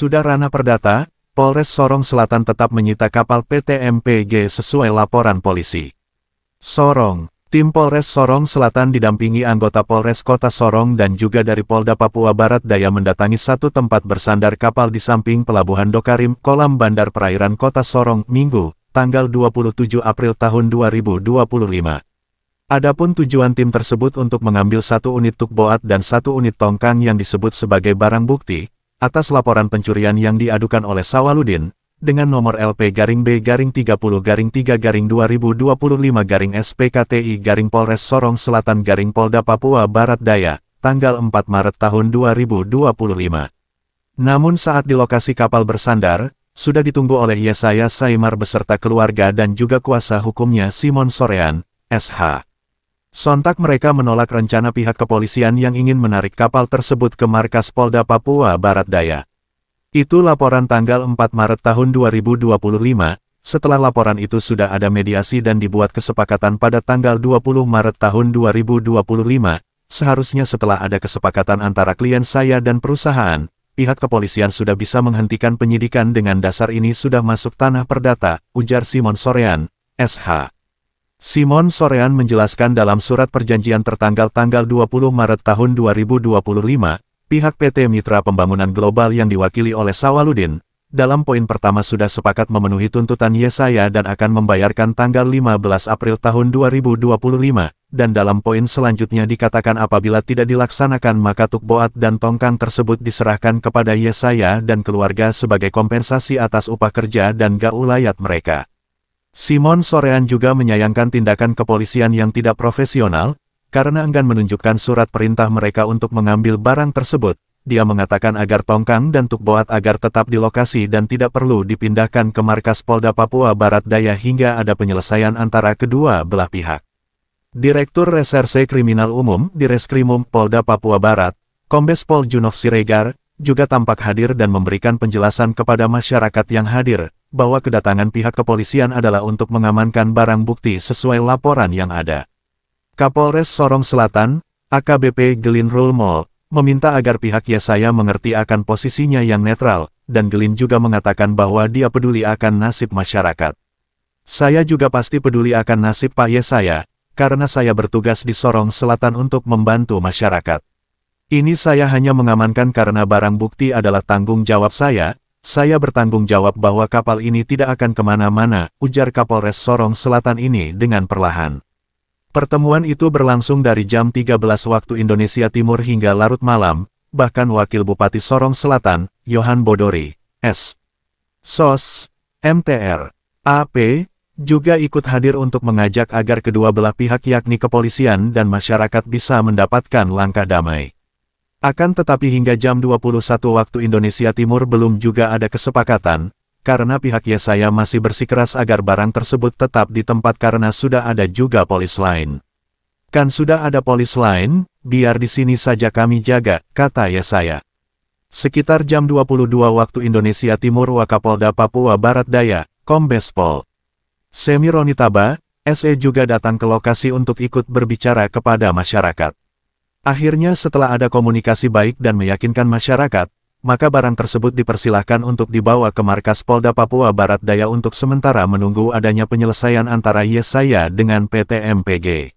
Sudah ranah perdata, Polres Sorong Selatan tetap menyita kapal PT MPG sesuai laporan polisi. Sorong, tim Polres Sorong Selatan didampingi anggota Polres Kota Sorong dan juga dari Polda Papua Barat Daya mendatangi satu tempat bersandar kapal di samping Pelabuhan Dokarim, Kolam Bandar Perairan Kota Sorong, Minggu, tanggal 27 April tahun 2025. Adapun tujuan tim tersebut untuk mengambil satu unit tugboat dan satu unit tongkang yang disebut sebagai barang bukti, atas laporan pencurian yang diadukan oleh Sawaludin, dengan nomor LP-B-3-30-2025-SPKTI Polres Sorong Selatan Polda Papua Barat Daya, tanggal 4 Maret tahun 2025. Namun saat di lokasi kapal bersandar, sudah ditunggu oleh Yesaya Saimar beserta keluarga dan juga kuasa hukumnya Simon Sorean, SH. Sontak mereka menolak rencana pihak kepolisian yang ingin menarik kapal tersebut ke markas Polda Papua Barat Daya. Itu laporan tanggal 4 Maret tahun 2025, setelah laporan itu sudah ada mediasi dan dibuat kesepakatan pada tanggal 20 Maret tahun 2025, seharusnya setelah ada kesepakatan antara klien saya dan perusahaan, pihak kepolisian sudah bisa menghentikan penyidikan dengan dasar ini sudah masuk tanah perdata, ujar Simon Sorean, SH. Simon Sorean menjelaskan dalam surat perjanjian tertanggal tanggal 20 Maret tahun 2025, pihak PT Mitra Pembangunan Global yang diwakili oleh Sawaludin, dalam poin pertama sudah sepakat memenuhi tuntutan Yesaya dan akan membayarkan tanggal 15 April tahun 2025, dan dalam poin selanjutnya dikatakan apabila tidak dilaksanakan maka tugboat dan tongkang tersebut diserahkan kepada Yesaya dan keluarga sebagai kompensasi atas upah kerja dan gaulayat mereka. Simon Sorean juga menyayangkan tindakan kepolisian yang tidak profesional, karena enggan menunjukkan surat perintah mereka untuk mengambil barang tersebut. Dia mengatakan agar tongkang dan tugboat agar tetap di lokasi dan tidak perlu dipindahkan ke markas Polda Papua Barat Daya hingga ada penyelesaian antara kedua belah pihak. Direktur Reserse Kriminal Umum di Reskrimum Polda Papua Barat, Kombes Pol Junov Siregar, juga tampak hadir dan memberikan penjelasan kepada masyarakat yang hadir, bahwa kedatangan pihak kepolisian adalah untuk mengamankan barang bukti sesuai laporan yang ada. Kapolres Sorong Selatan, AKBP Gelin Rulmol, meminta agar pihak Yesaya mengerti akan posisinya yang netral, dan Gelin juga mengatakan bahwa dia peduli akan nasib masyarakat. Saya juga pasti peduli akan nasib Pak Yesaya, karena saya bertugas di Sorong Selatan untuk membantu masyarakat. Ini saya hanya mengamankan karena barang bukti adalah tanggung jawab saya bertanggung jawab bahwa kapal ini tidak akan kemana-mana, ujar Kapolres Sorong Selatan ini dengan perlahan. Pertemuan itu berlangsung dari jam 13 waktu Indonesia Timur hingga larut malam, bahkan Wakil Bupati Sorong Selatan, Yohan Bodori, S. SOS, MTR, AP, juga ikut hadir untuk mengajak agar kedua belah pihak yakni kepolisian dan masyarakat bisa mendapatkan langkah damai. Akan tetapi hingga jam 21 waktu Indonesia Timur belum juga ada kesepakatan, karena pihak Yesaya masih bersikeras agar barang tersebut tetap di tempat karena sudah ada juga polis lain. Kan sudah ada polis lain, biar di sini saja kami jaga, kata Yesaya. Sekitar jam 22 waktu Indonesia Timur Wakapolda Papua Barat Daya, Kombes Pol Semironitaba, SE juga datang ke lokasi untuk ikut berbicara kepada masyarakat. Akhirnya setelah ada komunikasi baik dan meyakinkan masyarakat, maka barang tersebut dipersilahkan untuk dibawa ke markas Polda Papua Barat Daya untuk sementara menunggu adanya penyelesaian antara Yesaya dengan PT MPG.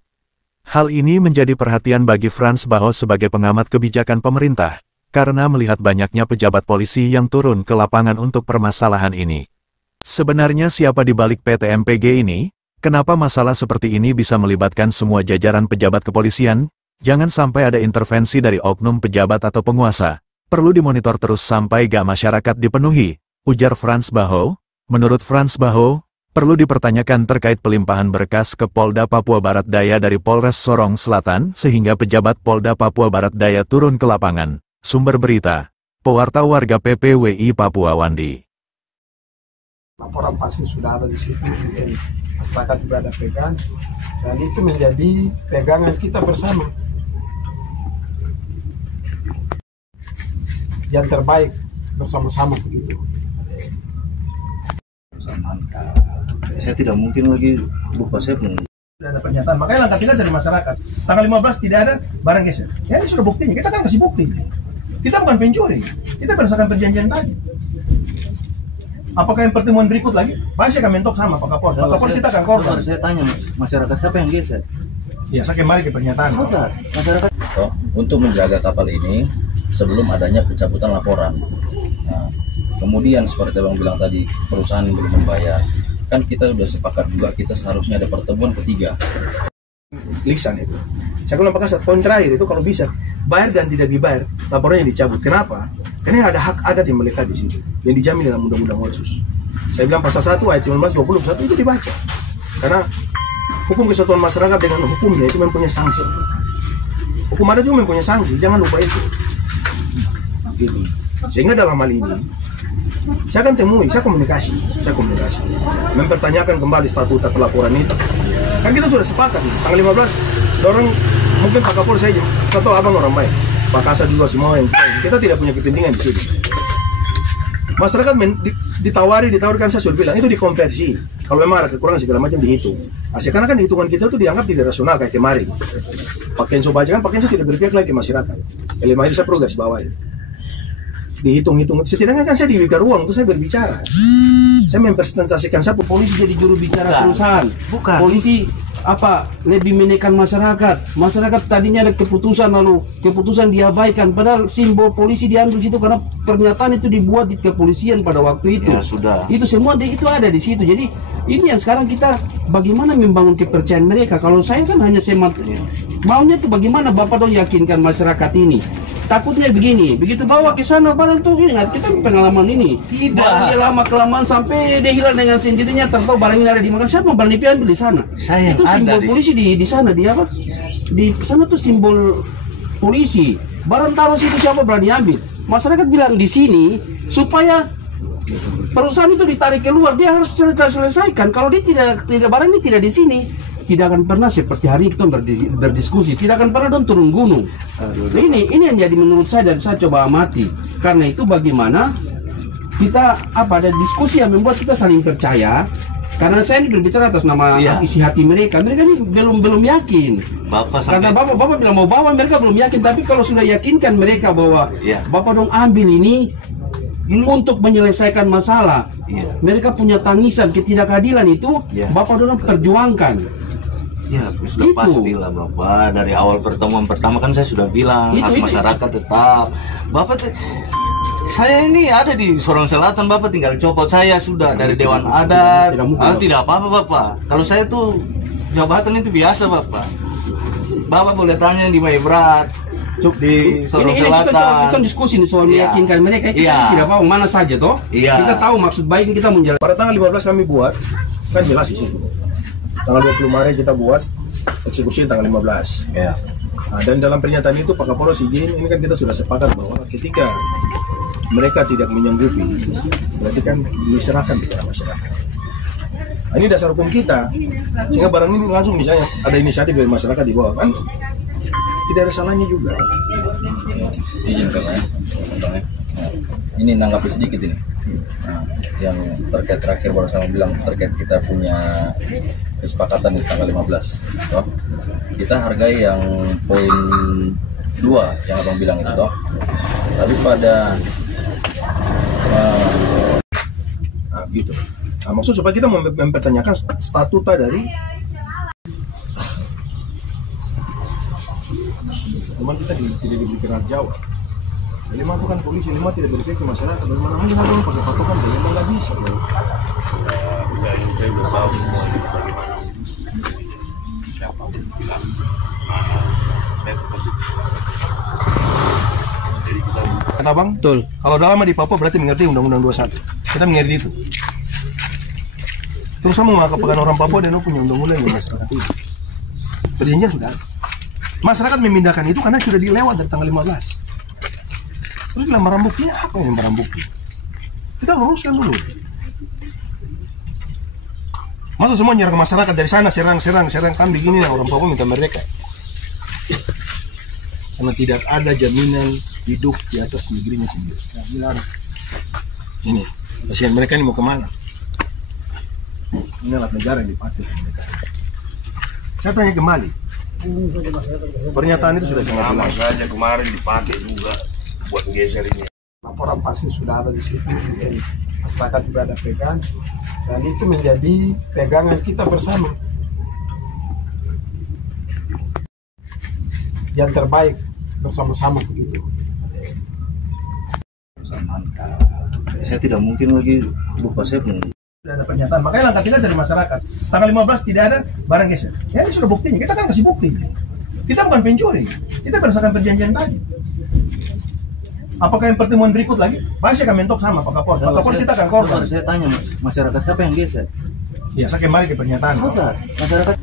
Hal ini menjadi perhatian bagi Frans Baho sebagai pengamat kebijakan pemerintah, karena melihat banyaknya pejabat polisi yang turun ke lapangan untuk permasalahan ini. Sebenarnya siapa di balik PT MPG ini? Kenapa masalah seperti ini bisa melibatkan semua jajaran pejabat kepolisian? Jangan sampai ada intervensi dari oknum pejabat atau penguasa. Perlu dimonitor terus sampai gak masyarakat dipenuhi, ujar Frans Baho. Menurut Frans Baho, perlu dipertanyakan terkait pelimpahan berkas ke Polda Papua Barat Daya dari Polres Sorong Selatan sehingga pejabat Polda Papua Barat Daya turun ke lapangan. Sumber berita, pewarta warga PPWI Papua Wandi. Laporan pasti sudah ada di situ, masyarakat juga ada pegang, dan itu menjadi pegangan kita bersama. Yang terbaik bersama-sama begitu. Saya tidak mungkin lagi lupa saya pun. Sudah ada pernyataan, makanya langkah tegas dari masyarakat. Tanggal 15 tidak ada barang geser. Ya ini sudah buktinya, kita kan kasih bukti. Kita bukan pencuri, kita berdasarkan perjanjian tadi. Apakah yang pertemuan berikut lagi? Masih akan mentok sama Pak Kapolda. Pak Kapolda kita akan korban. Saya tanya masyarakat siapa yang geser? Ya, saya kembali ke pernyataan. Masyarakat. Untuk menjaga kapal ini sebelum adanya pencabutan laporan. Nah, kemudian seperti Bang bilang tadi, perusahaan belum membayar. Kan kita sudah sepakat juga kita seharusnya ada pertemuan ketiga. Lisan itu. Saya bilang apakah poin terakhir itu kalau bisa bayar dan tidak dibayar, laporannya dicabut. Kenapa? Karena ada hak adat yang melekat di situ, yang dijamin dalam Undang-Undang Otsus. Saya bilang pasal 1 ayat 1921 itu dibaca. Karena hukum kesatuan masyarakat dengan hukumnya itu mempunyai sanksi. Hukum adat juga mempunyai sanksi, jangan lupa itu. Gitu. Sehingga dalam hal ini, saya akan temui, saya komunikasi, mempertanyakan kembali statuta pelaporan itu. Kan kita sudah sepakat, tanggal 15, dorong mungkin Pak Kapolres saja, satu abang orang baik, Pak Kasat juga semua yang kita tidak punya kepentingan di sini. Masyarakat ditawarkan, saya sudah bilang itu dikonversi. Kalau memang ada kekurangan segala macam dihitung. Karena kan hitungan kita itu dianggap tidak rasional kayak kemarin. Pak Kenso baca kan, Pak Kenso tidak berpihak lagi ke masyarakat. Kelima itu saya perlu garis bawahi. Dihitung-hitung, setidaknya kan saya diberikan ruang untuk saya berbicara. Saya mempresentasikan saya polisi jadi juru bicara perusahaan. Bukan. Polisi lebih menekan masyarakat. Masyarakat tadinya ada keputusan lalu keputusan diabaikan. Padahal simbol polisi diambil situ karena pernyataan itu dibuat di kepolisian pada waktu itu. Ya, sudah. Itu semua itu ada di situ. Jadi ini yang sekarang kita bagaimana membangun kepercayaan mereka. Kalau saya kan hanya maunya tuh bagaimana Bapak dong yakinkan masyarakat ini. Takutnya begini, begitu bawa ke sana barang tuh ingat kita pengalaman ini. Tidak. Barangnya lama kelamaan sampai dia hilang dengan sendirinya, tertahu barang ini ada di mana. Siapa barang itu ambil di sana? Saya itu simbol polisi di sana dia apa? Di sana tuh simbol polisi. Barang taruh situ siapa berani ambil? Masyarakat bilang di sini supaya perusahaan itu ditarik keluar, dia harus cerita selesaikan. Kalau dia tidak barang ini tidak di sini, tidak akan pernah seperti hari itu berdiskusi, tidak akan pernah dong turun gunung. Ini yang jadi menurut saya dan saya coba amati. Karena itu bagaimana kita ada diskusi yang membuat kita saling percaya. Karena saya ini berbicara atas nama isi hati mereka. Mereka ini belum yakin. Karena Bapak bilang mau bawa, mereka belum yakin. Tapi kalau sudah yakinkan mereka bahwa Bapak dong ambil ini untuk menyelesaikan masalah. Mereka punya tangisan ketidakadilan itu, Bapak dong perjuangkan. Ya, sudah pastilah Bapak. Dari awal pertemuan pertama kan saya sudah bilang hak masyarakat tetap. Bapak saya ini ada di Sorong Selatan, Bapak tinggal copot saya sudah dari Dewan Adat. Tidak apa-apa Bapak. Kalau saya tuh jabatan itu biasa Bapak. Bapak boleh tanya di Maibrat, di Sorong Selatan. Kita diskusi nih soal meyakinkan mereka. Kita tidak apa mana saja toh. Kita tahu maksud baik kita menjalankan. Pada tanggal 15 kami buat, kan jelas di situ. Tanggal 20 Maret kita buat, eksekusi tanggal 15. Nah, dan dalam pernyataan itu Pak Kapolres izin, ini kan kita sudah sepakat bahwa ketika mereka tidak menyanggupi, berarti kan diserahkan kepada masyarakat. Nah, ini dasar hukum kita, sehingga barang ini langsung misalnya ada inisiatif dari masyarakat di bawah, kan tidak ada salahnya juga. Izin Bang, ini nanggapi sedikit ini. Nah, yang terkait terakhir baru saya bilang terkait kita punya kesepakatan di tanggal 15. Toh, kita hargai yang poin 2 yang Abang bilang itu toh. Tapi pada gitu. Nah, maksud supaya kita mempertanyakan statuta dari teman kita tidak diberikan hak jawab. Lima itu kan polisi, lima tidak berpihak ke masyarakat. Bagaimana lagi dong pakai patokan? Lima nggak bisa. Saya udah tahu semua ini bagaimana. Siapa bilang kata Bang, betul. Kalau udah lama di Papua berarti mengerti Undang-Undang 21. Kita mengerti itu. Terus kamu mengatakan orang Papua dan punya undang-undang yang masyarakat itu. Perjanjian sudah ada. Masyarakat memindahkan itu karena sudah dilewat dari tanggal 15. Terus bilang barang buktinya apa yang barang bukti? Kita luruskan dulu. Masa semua nyerang masyarakat dari sana serang kan begini yang orang Papua minta merdeka. Karena tidak ada jaminan hidup di atas negerinya sendiri. Ini, kasihan mereka ini mau kemana? Ini alat negara yang dipakai mereka. Saya tanya kembali. Pernyataan itu sudah sangat jelas. Sama saja kemarin dipakai juga buat geser ini. Laporan pasti sudah ada di situ, dan masyarakat juga ada pegang, dan itu menjadi pegangan kita bersama. Yang terbaik bersama-sama begitu. Mantap. Saya tidak mungkin lagi lupa, saya pun Sudah ada pernyataan, makanya langkah tegas dari masyarakat. Tanggal 15 tidak ada barang geser. Ya ini sudah buktinya, kita kan kasih bukti. Kita bukan pencuri, kita berdasarkan perjanjian tadi. Apakah yang pertemuan berikut lagi? Pasti akan mentok sama Pak Kapolres. Pak Kapolres kita akan korban. Saya tanya masyarakat siapa yang geser? Ya saya kembali ke pernyataan. Masyarakat.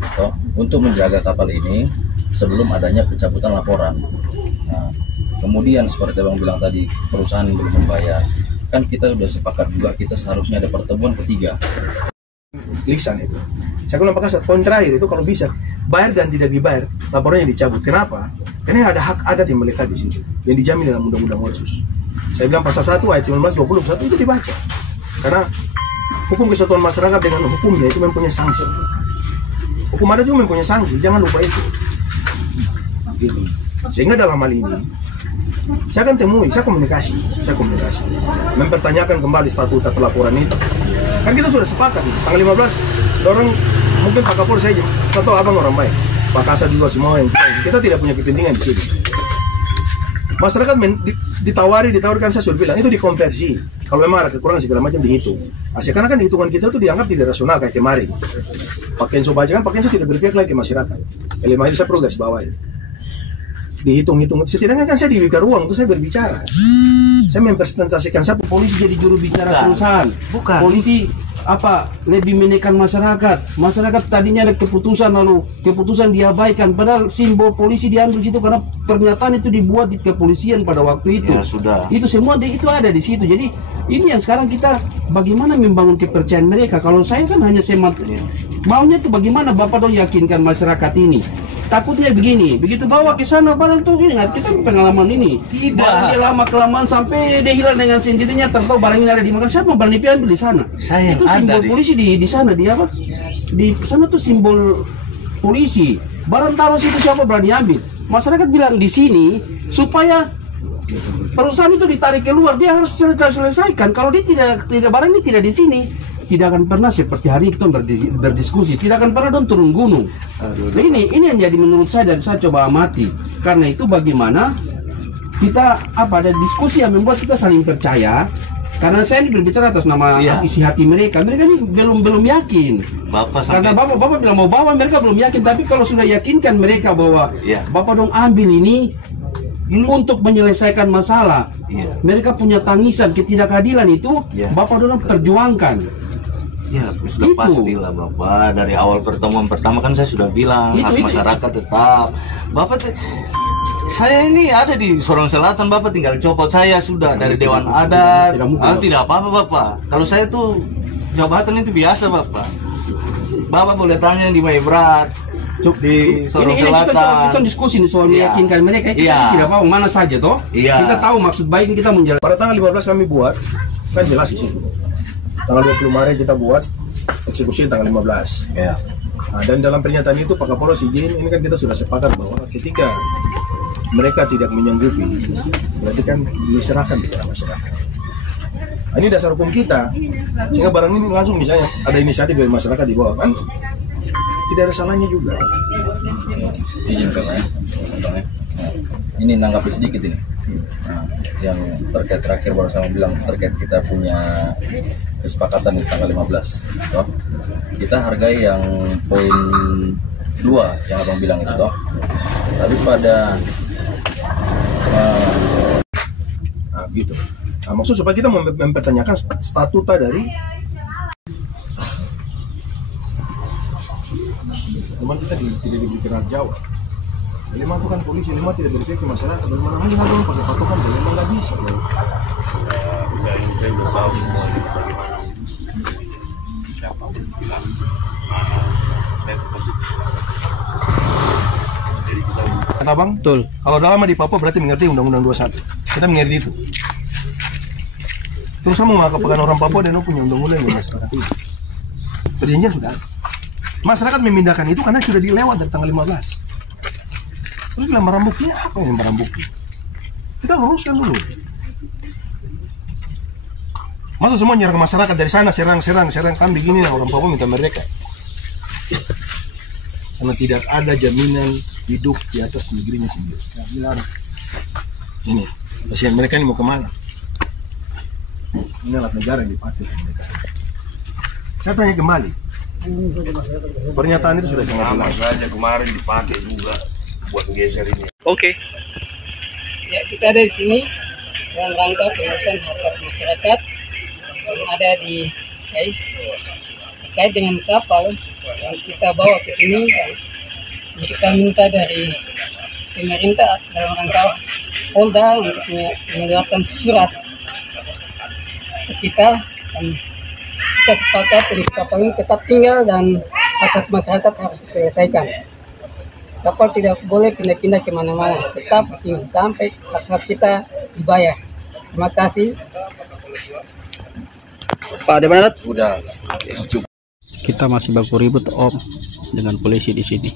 Untuk menjaga kapal ini sebelum adanya pencabutan laporan. Nah, kemudian seperti Bang bilang tadi, perusahaan belum membayar. Kan kita sudah sepakat juga kita seharusnya ada pertemuan ketiga. Lisan itu. Saya bilang Pak Kasat, poin terakhir itu kalau bisa bayar dan tidak dibayar, laporannya dicabut. Kenapa? Karena ada hak adat yang melekat di situ, yang dijamin dalam Undang-Undang Otsus. Saya bilang pasal 1 ayat 1921 itu dibaca. Karena hukum kesatuan masyarakat dengan hukumnya itu mempunyai sanksi. Hukum adat juga mempunyai sanksi, jangan lupa itu. Gitu. Sehingga dalam hal ini saya akan temui, saya komunikasi, mempertanyakan kembali statuta pelaporan itu. Kan kita sudah sepakat nih, tanggal 15, orang mungkin Pak Kapolres saja, satu abang orang baik, Pak Kasat juga semua yang kita tidak punya kepentingan di sini. Masyarakat ditawarkan, saya sudah bilang itu dikonversi. Kalau memang ada kekurangan segala macam dihitung. Asyik karena kan hitungan kita itu dianggap tidak rasional kayak kemarin. Pak Kenso baca kan, Pak Kenso tidak berpihak lagi ke masyarakat. Elemah ini saya perlu garis bawahi. Dihitung-hitung, setidaknya kan saya diberikan ruang untuk saya berbicara. Saya mempresentasikan saya Polisi jadi juru bicara perusahaan. Bukan. Polisi lebih menekan masyarakat. Masyarakat tadinya ada keputusan, lalu keputusan diabaikan. Padahal simbol polisi diambil situ karena pernyataan itu dibuat di kepolisian pada waktu itu. Ya, sudah. Itu semua itu ada di situ. Jadi ini yang sekarang kita bagaimana membangun kepercayaan mereka. Kalau saya kan hanya semat maunya itu bagaimana Bapak dong yakinkan masyarakat ini. Takutnya begini, begitu bawa ke sana barang tuh ini kita pengalaman ini. Tidak. Barang dia lama kelamaan sampai dia hilang dengan sendirinya, tertahu barang ini ada di mana. Siapa barang itu ambil di sana? Saya Itu simbol polisi di sana dia apa? Di sana tuh simbol polisi. Barang taruh situ siapa berani ambil? Masyarakat bilang di sini supaya perusahaan itu ditarik keluar, dia harus selesaikan. Kalau dia tidak barang ini tidak di sini, tidak akan pernah seperti hari ini kita berdiskusi, tidak akan pernah dong turun gunung. Nah, ini yang jadi menurut saya dari saya coba amati. Karena itu bagaimana kita ada diskusi yang membuat kita saling percaya. Karena saya ini berbicara atas nama isi hati mereka. Mereka ini belum yakin. Karena bapak bilang mau bawa, mereka belum yakin. Tapi kalau sudah yakinkan mereka bahwa bapak dong ambil ini untuk menyelesaikan masalah. Mereka punya tangisan ketidakadilan itu, bapak dong perjuangkan. Ya, sudah pastilah Bapak. Dari awal pertemuan pertama kan saya sudah bilang hak masyarakat tetap. Bapak saya ini ada di Sorong Selatan, Bapak tinggal copot saya sudah dari Dewan Adat. Tidak apa-apa Bapak. Kalau saya tuh jabatan itu biasa Bapak. Bapak boleh tanya di Maibrat, di Sorong Selatan. Kita diskusi nih soal meyakinkan mereka itu tidak apa mana saja toh. Kita tahu maksud baik kita menjalankan. Pada tanggal 15 kami buat, kan jelas di situ. Tanggal 20 Maret kita buat eksekusi tanggal 15. Nah, dan dalam pernyataan itu Pak Kapolres izin, ini kan kita sudah sepakat bahwa ketika mereka tidak menyanggupi, berarti kan diserahkan kepada masyarakat. Nah, ini dasar hukum kita, sehingga barang ini langsung misalnya ada inisiatif dari masyarakat di bawah kan, tidak ada salahnya juga. Izin Bang ya. Ini nanggapi sedikit ini. Nah, yang terkait terakhir baru sama bilang terkait kita punya kesepakatan di tanggal 15 toh. Kita hargai yang poin 2 yang abang bilang itu toh. Tapi pada gitu. Nah, maksud supaya kita mempertanyakan statuta dari teman kita tidak diberikan hak jawab. Lima itu kan polisi, lima tidak berpihak ke masyarakat. Bagaimana lagi nggak dong pakai patokan? Lima nggak bisa. Saya udah tahu semua ini bagaimana siapa bilang mana jadi kita kata bang, betul. Kalau udah lama di Papua berarti mengerti Undang-Undang 21. Kita mengerti itu. Terus kamu mengatakan orang Papua dan punya undang-undang yang masyarakat itu. Perjanjian sudah ada. Masyarakat memindahkan itu karena sudah dilewat dari tanggal 15. Terus bilang barang buktinya apa yang barang bukti? Kita luruskan dulu. Masa semua nyerang masyarakat dari sana, serang kan begini nah, orang Papua minta merdeka. Karena tidak ada jaminan hidup di atas negerinya sendiri. Ini, kasihan mereka ini mau kemana? Ini alat negara yang dipakai mereka. Saya tanya kembali, pernyataan itu sudah sangat jelas. Saja kemarin dipakai juga buat geser ini. Oke. Ya, kita ada di sini dalam rangka pengurusan hak masyarakat yang ada di KAIS terkait dengan kapal yang kita bawa ke sini dan kita minta dari pemerintah dalam rangka Polda untuk mengeluarkan surat ke kita dan kita sepakat untuk kapal ini tetap tinggal dan hak masyarakat harus diselesaikan. Kapal tidak boleh pindah-pindah kemana-mana, tetap di sini sampai hak-hak kita dibayar. Terima kasih. Pak Demanat. Udah. Kita masih baku ribut Om dengan polisi di sini.